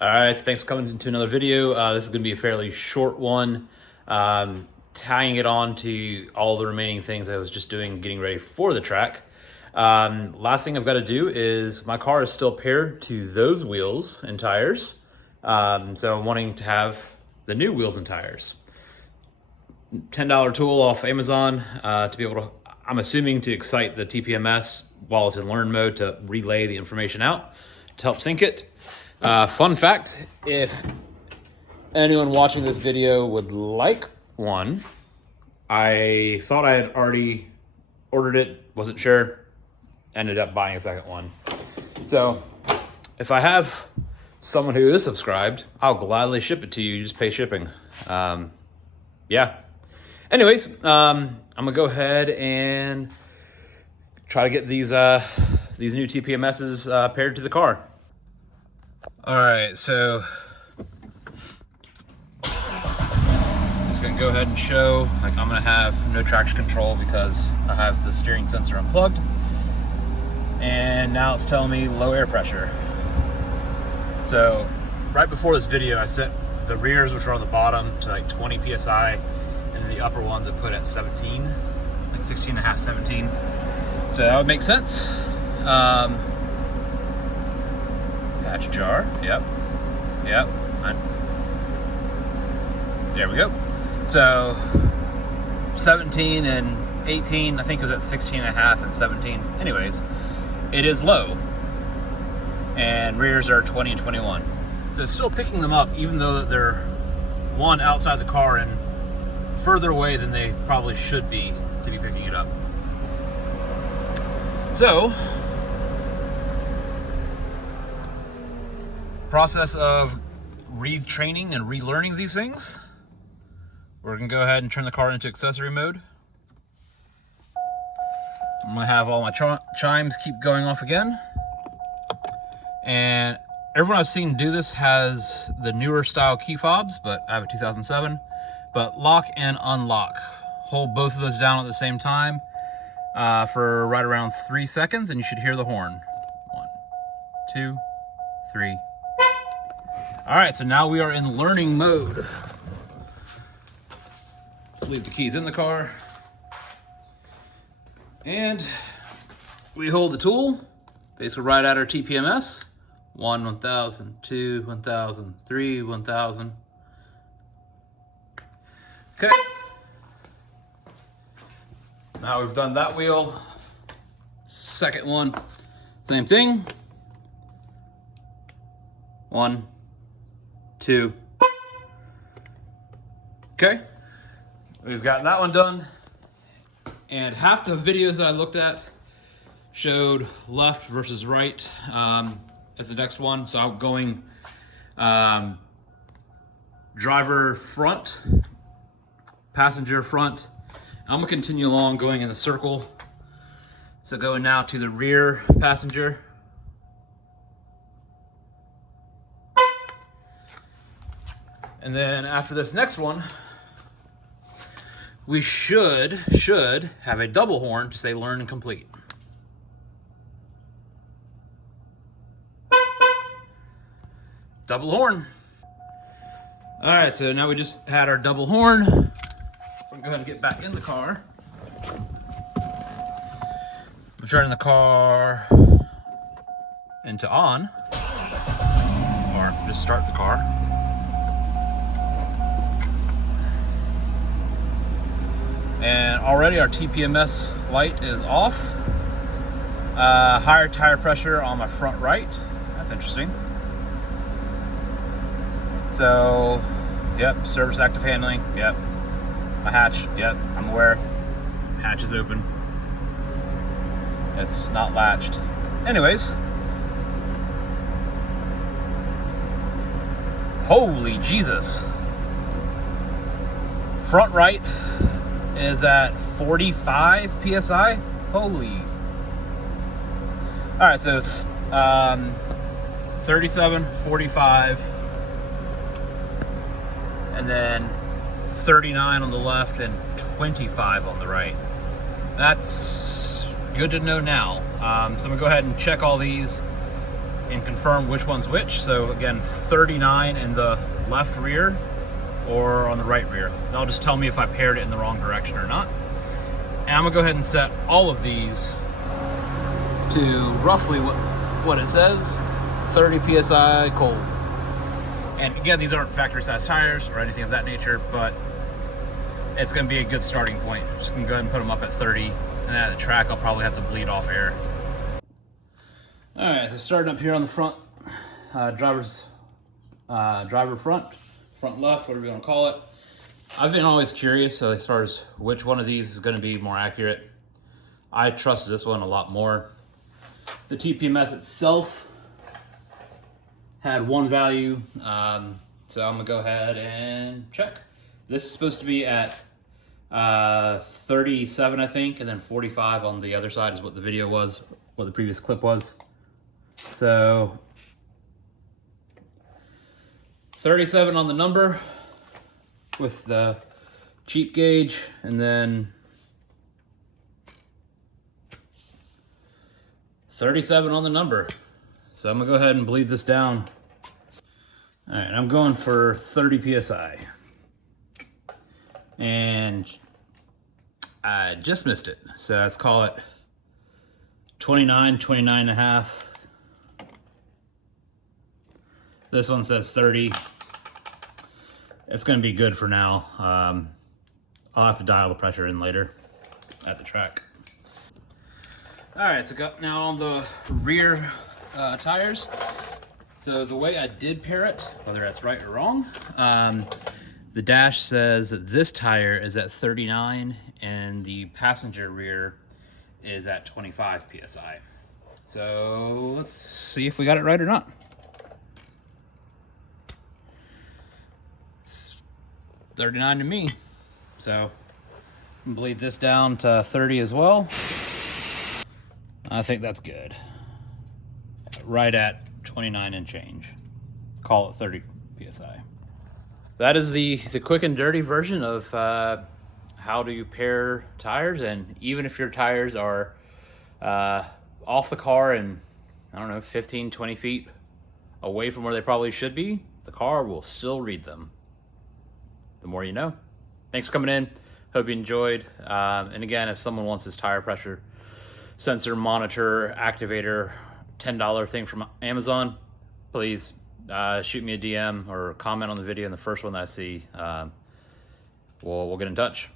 All right, thanks for coming into another video. This is going to be a fairly short one, tying it on to all the remaining things I was just doing, getting ready for the track. Last thing I've got to do is my car is still paired to those wheels and tires, so I'm wanting to have the new wheels and tires. $10 tool off Amazon to be able to, I'm assuming, to excite the TPMS while it's in learn mode to relay the information out to help sync it. Fun fact, if anyone watching this video would like one, I thought I had already ordered it, wasn't sure, ended up buying a second one. So if I have someone who is subscribed, I'll gladly ship it to you, just pay shipping. Yeah. Anyways, I'm gonna go ahead and try to get these new TPMSs paired to the car. All right, so just gonna go ahead and show, like, I'm gonna have no traction control because I have the steering sensor unplugged. And now it's telling me low air pressure. So right before this video, I set the rears, which are on the bottom, to like 20 PSI, and the upper ones I put at 17, like 16 and a half, 17. So that would make sense. Hatch jar, yep. There we go. So 17 and 18, I think it was at 16 and a half and 17. Anyways, it is low. And rears are 20 and 21. So it's still picking them up, even though they're one outside the car and further away than they probably should be to be picking it up. So, process of retraining and relearning these things. We're gonna go ahead and turn the car into accessory mode. I'm gonna have all my chimes keep going off again. And everyone I've seen do this has the newer style key fobs, but I have a 2007. But lock and unlock. Hold both of those down at the same time for right around 3 seconds, and you should hear the horn. 1, 2, 3. All right, so now we are in learning mode. Leave the keys in the car. And we hold the tool, basically right at our TPMS. 1, 1000, 2, 1000, 3, 1000. Okay. Now we've done that wheel. Second one, same thing. 1, 2. Okay, we've got that one done. And half the videos that I looked at showed left versus right as the next one. So I'm going driver front, passenger front. I'm gonna continue along going in the circle. So going now to the rear passenger. And then after this next one, we should have a double horn to say learn and complete. Double horn. All right, so now we just had our double horn. We're gonna go ahead and get back in the car. We're turning the car into on, or just start the car. And already our TPMS light is off. Higher tire pressure on my front right. That's interesting. So, yep, service active handling, yep. My hatch, yep, I'm aware. Hatch is open. It's not latched. Anyways. Holy Jesus. Front right is at 45 PSI. Holy. All right, so 37, 45, and then 39 on the left and 25 on the right. That's good to know now. So I'm gonna go ahead and check all these and confirm which one's which. So again, 39 in the left rear or on the right rear. That'll just tell me if I paired it in the wrong direction or not. And I'm gonna go ahead and set all of these to roughly what it says, 30 PSI cold. And again, these aren't factory size tires or anything of that nature, but it's gonna be a good starting point. Just gonna go ahead and put them up at 30, and at the track, I'll probably have to bleed off air. All right, so starting up here on the front, driver front left, whatever you wanna call it. I've been always curious as far as which one of these is gonna be more accurate. I trust this one a lot more. The TPMS itself had one value, so I'm gonna go ahead and check. This is supposed to be at 37, I think, and then 45 on the other side is what the video was, what the previous clip was. So 37 on the number with the cheap gauge, and then 37 on the number. So I'm gonna go ahead and bleed this down. All right, I'm going for 30 PSI. And I just missed it. So let's call it 29, 29 and a half. This one says 30. It's gonna be good for now. I'll have to dial the pressure in later at the track. All right, so got now on the rear tires. So the way I did pair it, whether that's right or wrong, the dash says that this tire is at 39 and the passenger rear is at 25 PSI. So let's see if we got it right or not. It's 39 to me. So I'm gonna bleed this down to 30 as well. I think that's good. Right at 29 and change. Call it 30 PSI. That is the quick and dirty version of how to pair tires. And even if your tires are off the car and, I don't know, 15, 20 feet away from where they probably should be, the car will still read them. The more you know. Thanks for coming in. Hope you enjoyed. And again, if someone wants this tire pressure sensor monitor activator $10 thing from Amazon, please shoot me a DM or comment on the video, and the first one that I see, we'll get in touch.